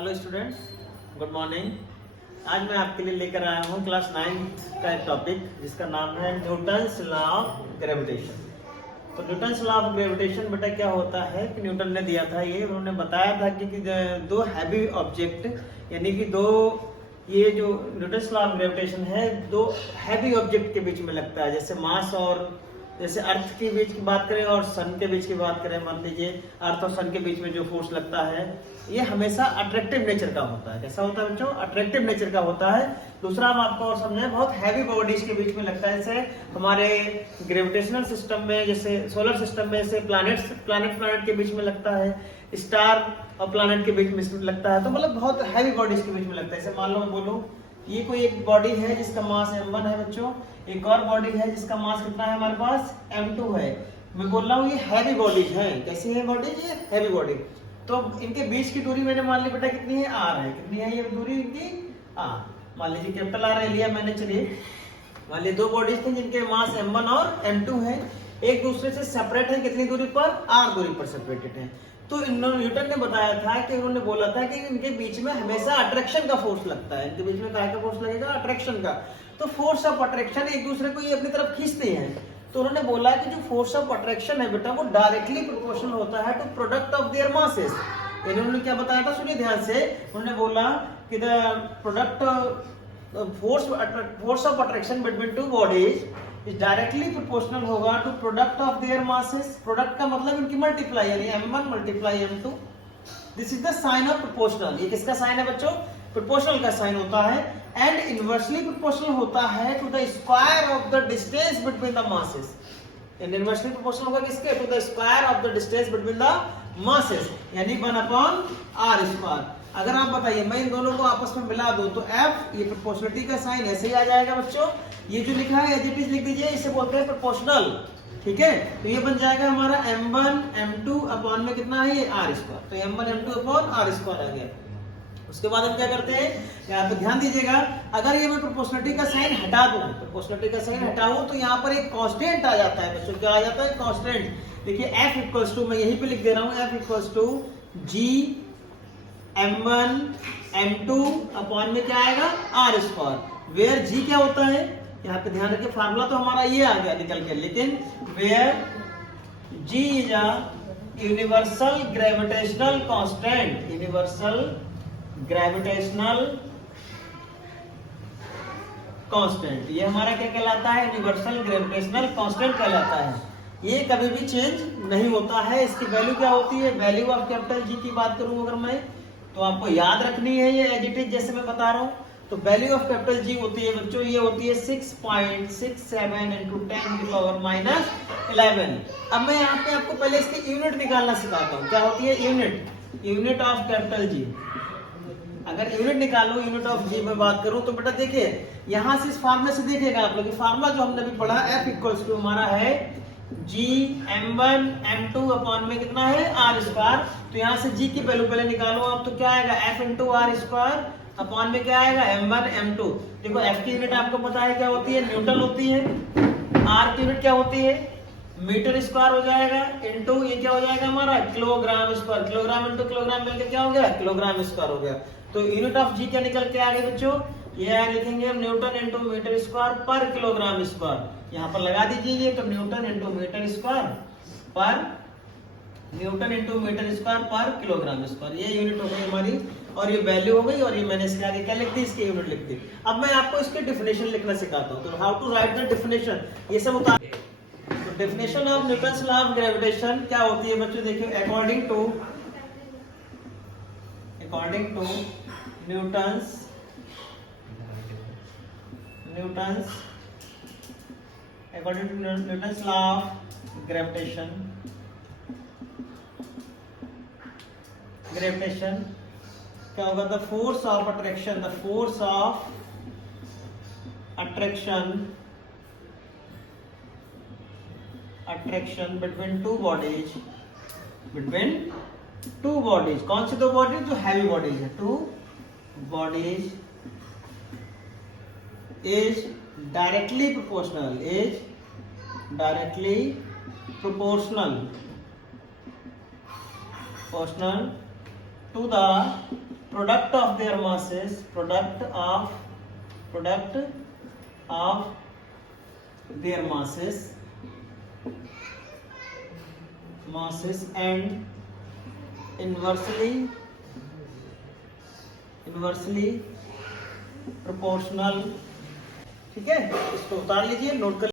Hello students, good morning. आज मैं आपके लिए लेकर आया हूँ क्लास 9 का एक टॉपिक जिसका नाम है न्यूटन्स लॉ ऑफ ग्रेविटेशन। तो न्यूटन्स लॉ ऑफ ग्रेविटेशन बेटा क्या होता है कि न्यूटन ने दिया था ये, उन्होंने बताया था कि दो हैवी ऑब्जेक्ट यानी कि दो, ये जो न्यूटन्स लॉ ऑफ ग्रेविटेशन है दो हैवी ऑब्जेक्ट के बीच में लगता है। जैसे मास और जैसे अर्थ के बीच की बात करें और सन के बीच की बात करें, मान लीजिए अर्थ और सन के बीच में जो फोर्स लगता है ये हमेशा अट्रैक्टिव नेचर का होता है। कैसा होता है बच्चों? अट्रैक्टिव नेचर का होता है। दूसरा हम आपको और समझाएं, बहुत हैवी बॉडीज के बीच में लगता है। जैसे हमारे ग्रेविटेशनल सिस्टम में, जैसे सोलर सिस्टम में जैसे प्लैनेट के बीच में लगता है, स्टार और प्लैनेट के बीच में लगता है। तो मतलब बहुत हैवी बॉडीज के बीच में लगता है। जैसे मान लो मैं बोलूं ये कोई एक बॉडी है जिसका मास m1 है बच्चों, एक और बॉडी है जिसका मास कितना है हमारे पास m2 है। मैं बोल रहा हूँ ये हैवी बॉडीज है। कैसी है बॉडीज? ये हैवी बॉडी। तो इनके बीच की दूरी मैंने मान ली बेटा कितनी है? r है। कितनी है ये दूरी इनकी? r। मान लीजिए कैपिटल R लिया मैंने। चलिए मान लीजिए दो बॉडीज थी जिनके मास m1 और m2 है, एक दूसरे से सेपरेट है। कितनी दूरी पर? r दूरी पर सेपरेटेड है। तो न्यूटन ने बताया था कि उन्होंने बोला था कि इनके बीच में हमेशा अट्रैक्शन का फोर्स लगता है। इनके बीच में क्या का फोर्स लगेगा? अट्रैक्शन का। तो फोर्स ऑफ अट्रैक्शन एक दूसरे को ये अपनी तरफ खींचते हैं। तो उन्होंने बोला कि जो फोर्स ऑफ अट्रैक्शन है बेटा वो डायरेक्टली प्रोपोर्शनल होता है to product of their masses. इन्होंने क्या बताया था? सुनिए ध्यान से। उन्होंने बोला कि the product force of attraction between two bodies is directly proportional होगा to product of their masses. Product का मतलब इनकी मल्टीप्लाई, यानी m1 multiply m2। This is the sign of proportional. ये किसका साइन है बच्चों? प्रोपोर्शनल का साइन होता है। एंड इनवर्सली प्रोपोर्शनल होता है to the square of the distance between the masses. Inversely proportional होगा किसके? To the square of the distance between the masses, यानी 1/r²। अगर आप बताइए मैं इन दोनों को आपस में मिला दूं तो f, ये प्रोपोर्शनलिटी का साइन ऐसे ही आ जाएगा बच्चों। ये जो लिखा है एज इट इज लिख दीजिए, इसे बोलते हैं प्रोपोर्शनल। ठीक है, तो ये बन जाएगा हमारा m1 m2 अपॉन में कितना है? ये r²। तो m1 m2 अपॉन r² आ गया। उसके बाद हम क्या करते हैं, यहाँ पे ध्यान दीजिएगा, अगर ये मैं प्रोपोर्शनलिटी का साइन हटा दूं, प्रोपोर्शनलिटी का साइन हटाऊं तो यहाँ पर एक कांस्टेंट आ जाता है बच्चों। क्या आ जाता है? कांस्टेंट। देखिए f इक्वल्स टू, मैं यहीं पे लिख दे रहा हूँ, f equals to g m1 m2 upon में क्या आएगा? r²। वेयर g क्या होता है? यहाँ पे ध्यान रखिए, फार्मूला तो हमारा ये आ गया निकल के, लेकिन where g is a universal gravitational constant. Universal gravitational constant, ये हमारा क्या कहलाता है? यूनिवर्सल ग्रेविटेशनल कांस्टेंट कहलाता है। ये कभी भी चेंज नहीं होता है। इसकी वैल्यू क्या होती है? वैल्यू ऑफ कैपिटल जी की बात करूं अगर मैं, तो आपको याद रखनी है ये एज इट इज जैसे मैं बता रहा हूं। तो वैल्यू ऑफ कैपिटल जी होती है बच्चों, ये होती है 6.67 × 10⁻11। अब मैं यहाँ पे आपको पहले इसकी यूनिट निकालना सिखाता हूँ। क्या होती है unit? Unit of capital G. अगर यूनिट निकालो, यूनिट ऑफ जी में बात करूं तो बेटा देखिए यहां से इस फार्मूले से देखिएगा आप लोग, फार्मूला जो हमने अभी पढ़ा f इक्वल्स टू हमारा है g m1 m2 अपॉन में कितना है? r²। तो यहां से g की वैल्यू पहले निकालो आप, तो क्या आएगा? f × r² अपॉन में क्या आएगा? m1 m2। देखो f की यूनिट आपको पता है क्या होती है? न्यूटन होती है। r की यूनिट क्या होती है? मीटर स्क्वायर हो जाएगा, इनटू ये क्या हो जाएगा हमारा? Kilogram square. Kilogram into kilogram मिलकर क्या हो गया? किलोग्राम स्क्वायर हो गया। तो यूनिट ऑफ जी क्या निकल के आ गई बच्चों? ये लिखेंगे हम न्यूटन इनटू मीटर स्क्वायर पर किलोग्राम स्क्वायर। यहाँ पर लगा दीजिए ये, तो न्यूटन इनटू मीटर स्क्वायर पर न्यूटन इनटू मीटर स्क्वायर पर किलोग्राम स्क्वायर। ये यूनिट हो गई हमारी, और ये वैल्यू हो गई, और ये मैंने इसके आगे क्या लिख दी? इसकी यूनिट लिख दी। अब मैं आपको इसकी डेफिनेशन लिखना सिखाता हूँ। तो how to write the definition, ये सब बता। तो definition of Newton's law of gravitation क्या होती है बच्चों? देखिए according to Newton's according to Newton's law of gravitation क्या होगा? the force of attraction between two bodies। कौन सी दो बॉडीज? जो हैवी बॉडीज है। Two bodies is directly proportional to the product of their masses, product of their masses and inversely proportional। ठीक है, इसको उतार लीजिए, नोट कर